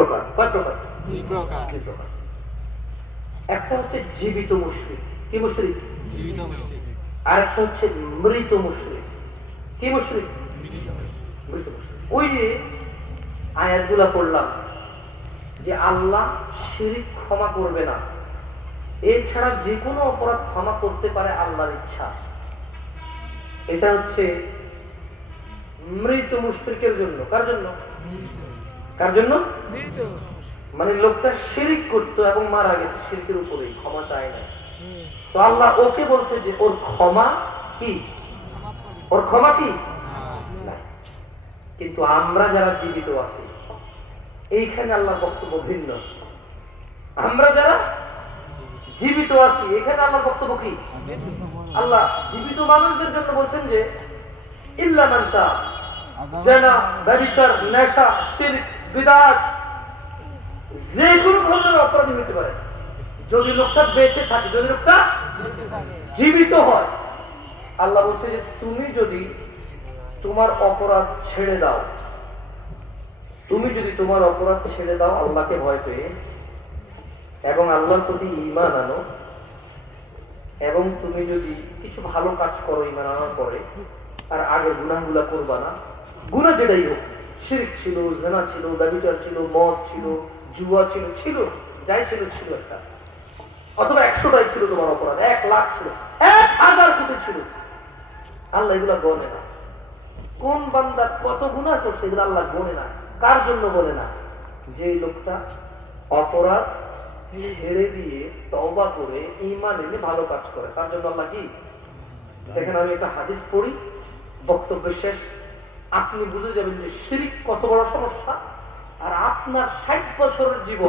প্রকার, কয় প্রকার? দুই প্রকার। দুই প্রকার। একটা হচ্ছে জীবিত মুশরিক। কি মুশরিক? জীবিত মুশরিক। আর একটা হচ্ছে মৃত মুশরিক। কি মুশরিক? মৃত মুশরিক। ওই যে আয়াতগুলা পড়লাম যে আল্লাহ শিরক ক্ষমা করবে না, এছাড়া যে কোনো অপরাধ ক্ষমা করতে পারে আল্লাহর ইচ্ছা। এটা হচ্ছে মৃত মুশরিকের জন্য। কার জন্য? কার জন্য? মানে লোকটা শিরক করতো এবং মারা গেছে শিরকের উপরেই, ক্ষমা চায় না। তো আল্লাহ ওকে বলছে যে ওর ক্ষমা কি? ওর ক্ষমা কি? নাই। কিন্তু আমরা যারা জীবিত আছি এইখানে আল্লাহর বক্তব্য ভিন্ন। আমরা যারা জীবিত আছি এখানে আল্লাহর বক্তব্য কি? আল্লাহ জীবিত মানুষদের জন্য বলছেন যে ইল্লা মান তাব, জিনা, ব্যভিচার, নেশা, শিরক, বিদআত, যে কোনো ধরনের অপরাধী হতে পারে, যদি লোকটা বেঁচে থাকে, যদি লোকটা জীবিত হয়, আল্লাহ বলছে যে তুমি যদি তোমার অপরাধ ছেড়ে দাও, তুমি যদি তোমার অপরাধ ছেড়ে দাও আল্লাহকে ভয় পেয়ে, এবং আল্লাহর প্রতি ঈমান আনো, এবং তুমি যদি কিছু ভালো কাজ করো ঈমান আনার পরে, আর আগে গুনাহগুলা করবা না, গুনাহ যেটাই হোক, শিরক ছিল, জিনা ছিল, ব্যভিচার ছিল, মদ ছিল, জুয়া ছিল, ছিল যাই ছিল, ছিল একটা, অথবা 100টাই ছিল তোমার অপরাধ, 1 লাখ ছিল, 1000 কোটি ছিল, আল্লাহ এগুলা গণে না। কোন বান্দা কত গুনাহ করছে এগুলো আল্লাহ গণে না। কার জন্য গণে না? যে লোকটা অপরাধ ছেড়ে দিয়ে তওবা করে ঈমান এনে ভালো কাজ করে, তার জন্য আল্লাহ কি? দেখেন আমি একটা হাদিস পড়ি, বক্তব্য শেষ, আপনি বুঝে যাবেন যে শিরক কত বড় সমস্যা, আর আপনার 60 বছরের জীবন